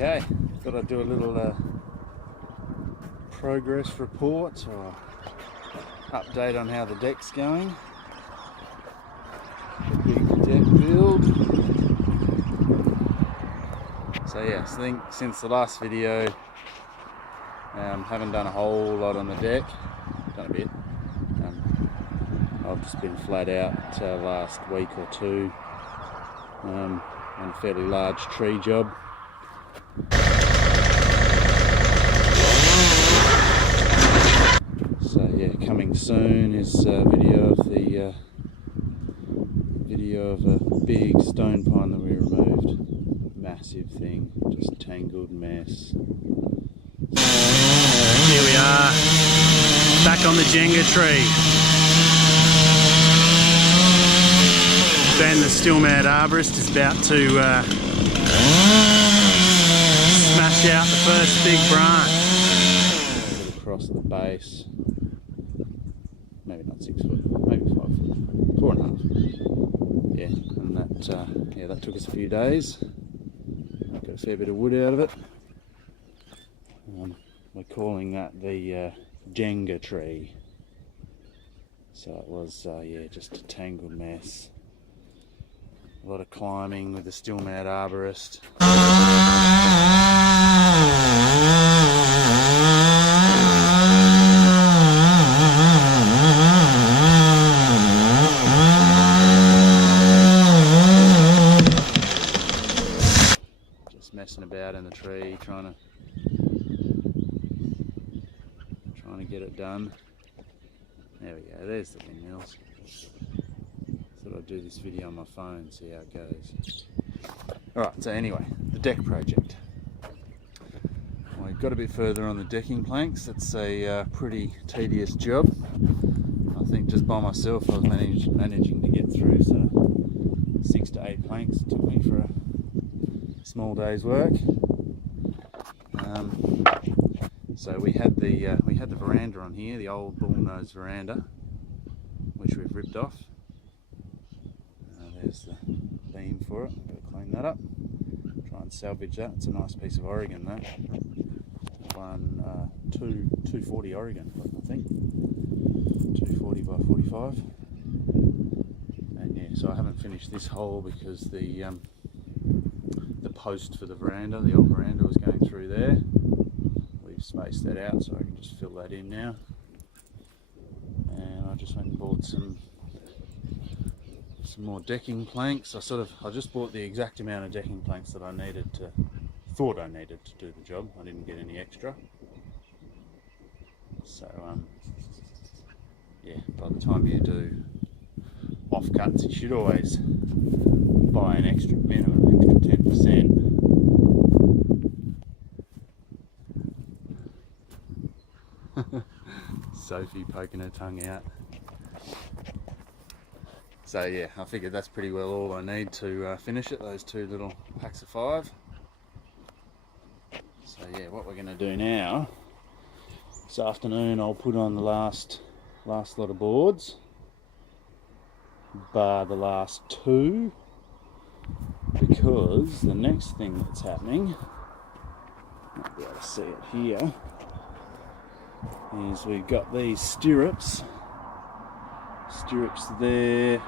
Okay, thought I'd do a little progress report or update on how the deck's going. The big deck build. So yeah, I think since the last video, haven't done a whole lot on the deck. Done a bit. I've just been flat out last week or two on a fairly large tree job. So yeah, coming soon is a video of a big stone pine that we removed. Massive thing, just a tangled mess. Here we are, back on the Jenga tree. Ben, the still-mad arborist, is about to smash out the first big branch. Across the base, maybe not 6 foot, maybe 5 foot, 4.5. Yeah, and that took us a few days. Got a fair bit of wood out of it. We're calling that the Jenga tree. So it was, yeah, just a tangled mess. A lot of climbing with the still-mad arborist. Just messing about in the tree, trying to get it done. There we go, there's the windmills. Thought I'd do this video on my phone, see how it goes. Alright, so anyway, the deck project. We've got a bit further on the decking planks. It's a pretty tedious job. I think just by myself I was managing to get through 6 to 8 planks. It took me for a small day's work. So we had the veranda on here, the old bullnose veranda, which we've ripped off. There's the beam for it. Got to clean that up. Try and salvage that. It's a nice piece of Oregon, that. 240 Oregon, I think. 240 by 45. And yeah, so I haven't finished this hole because the post for the veranda, the old veranda, was going through there. We've spaced that out so I can just fill that in now. And I just went and bought some more decking planks. I just bought the exact amount of decking planks that thought I needed to do the job. I didn't get any extra. So yeah, by the time you do offcuts, you should always buy an extra minimum, extra 10%. Sophie poking her tongue out. So yeah, I figured that's pretty well all I need to finish it, those 2 little packs of 5. So yeah, what we're going to do now, this afternoon I'll put on the last lot of boards, bar the last 2, because the next thing that's happening, might be able to see it here, is we've got these stirrups there,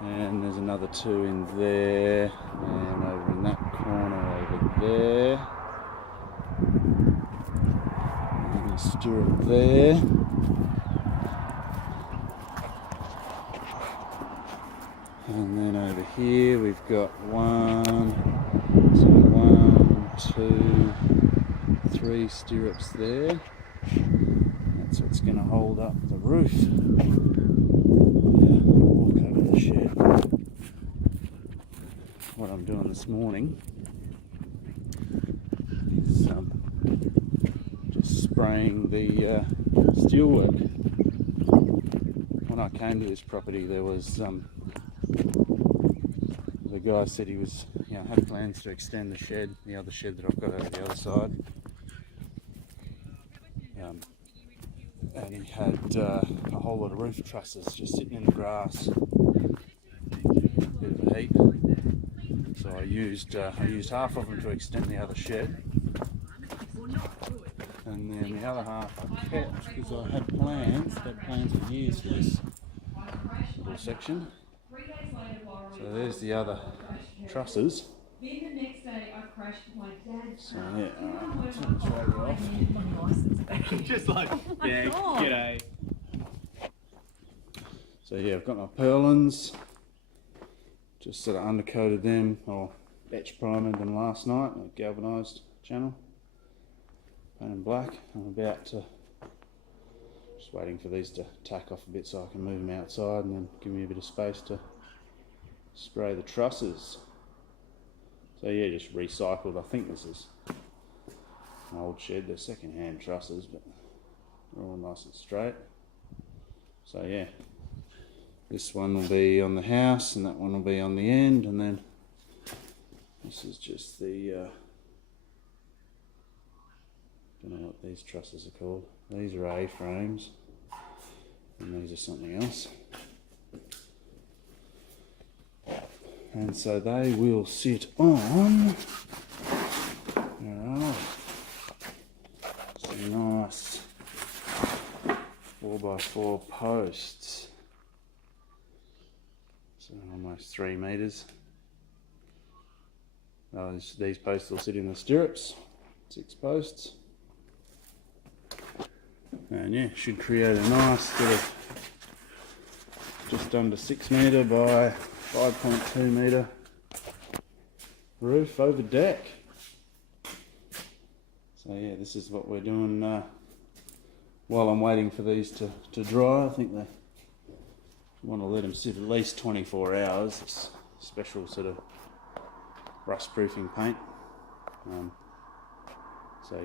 and there's another 2 in there, and over in that corner over there, and a stirrup there, and then over here we've got 1, 2, 3 stirrups there. That's what's going to hold up the roof. Yeah, I'll walk over to the shed. What I'm doing this morning is just spraying the steelwork. When I came to this property, there was the guy said he was, had plans to extend the shed, the other shed that I've got over the other side. And he had a whole lot of roof trusses just sitting in the grass. Bit of a heap. So So I used half of them to extend the other shed, and then the other half I kept because I had plans for years for this little section. So there's the other trusses. So yeah, alright, turn the trailer off. Just like, yeah, g'day. So yeah, I've got my purlins. Just sort of undercoated them, or etch primered them last night, a galvanised channel, painted black. I'm about to, just waiting for these to tack off a bit so I can move them outside and then give me a bit of space to spray the trusses. So yeah, just recycled. I think this is an old shed, they're second-hand trusses, but they're all nice and straight. So yeah. This one will be on the house and that one will be on the end, and then this is just the, don't know what these trusses are called. These are A-frames and these are something else. And so they will sit on some nice 4x4 posts. So almost 3 meters. These posts will sit in the stirrups, 6 posts. And yeah, should create a nice sort of just under 6 meter by 5.2 meter roof over deck. So yeah, this is what we're doing while I'm waiting for these to dry. I think they want to let them sit at least 24 hours. It's special sort of rust proofing paint. So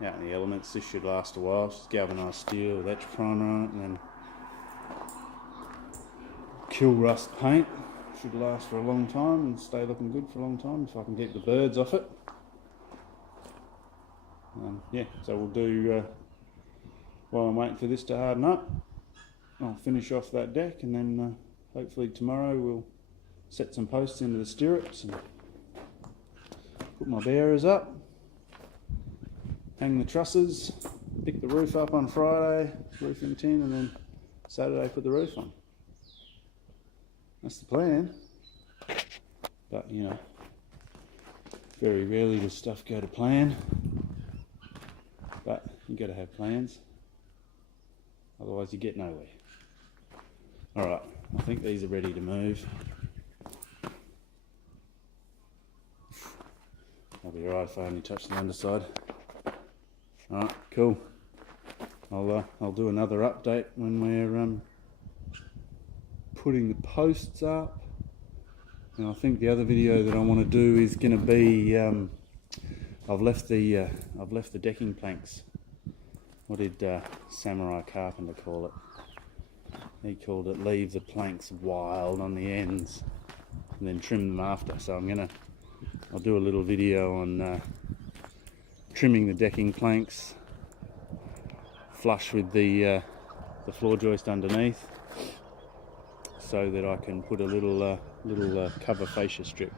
yeah, out in the elements, this should last a while. It's galvanised steel with etch primer on it, and then kill rust paint. Should last for a long time and stay looking good for a long time if I can get the birds off it. Yeah, so we'll do, while I'm waiting for this to harden up, I'll finish off that deck, and then hopefully tomorrow we'll set some posts into the stirrups and put my bearers up, hang the trusses, pick the roof up on Friday, roofing tin, and then Saturday put the roof on. That's the plan. But you know, very rarely does stuff go to plan, but you got to have plans, otherwise you get nowhere. Alright, I think these are ready to move. I'll be alright if I only touch the underside. Alright, cool. I'll do another update when we're putting the posts up. And I think the other video that I want to do is going to be I've left the decking planks. What did Samurai Carpenter call it? He called it leave the planks wild on the ends and then trim them after. So I'll do a little video on trimming the decking planks flush with the floor joist underneath, so that I can put a little cover fascia strip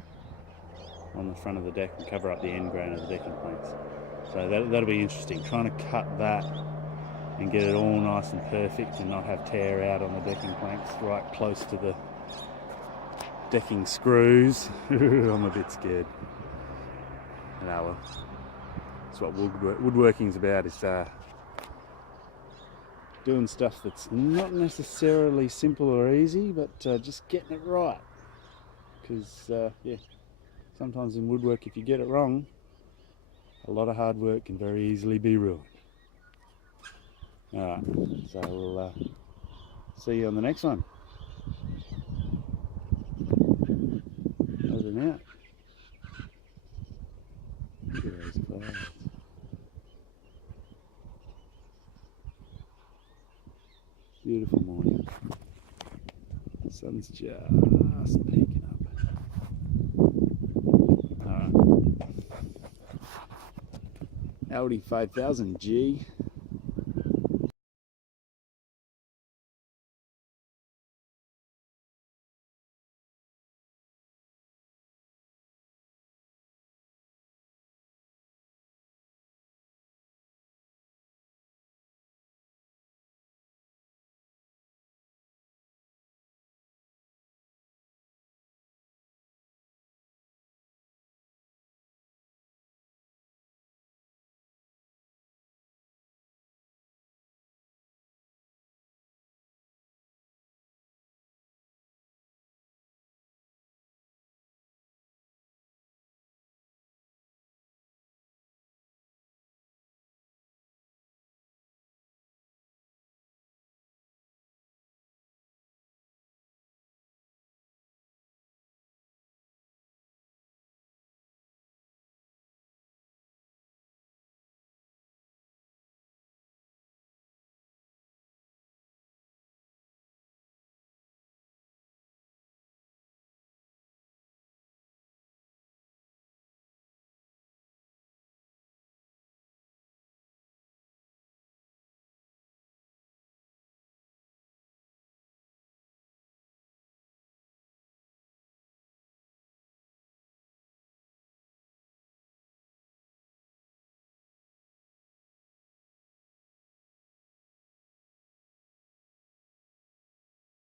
on the front of the deck and cover up the end grain of the decking planks. So that'll be interesting, trying to cut that and get it all nice and perfect and not have tear out on the decking planks right close to the decking screws. I'm a bit scared. No, well, that's what woodworking's about, is doing stuff that's not necessarily simple or easy, but just getting it right. Because yeah, sometimes in woodwork, if you get it wrong, a lot of hard work can very easily be ruined. Alright, so we'll see you on the next one. Over and out. Look at those clouds. Beautiful morning. The sun's just peeking up. Alright. Audi 5000G.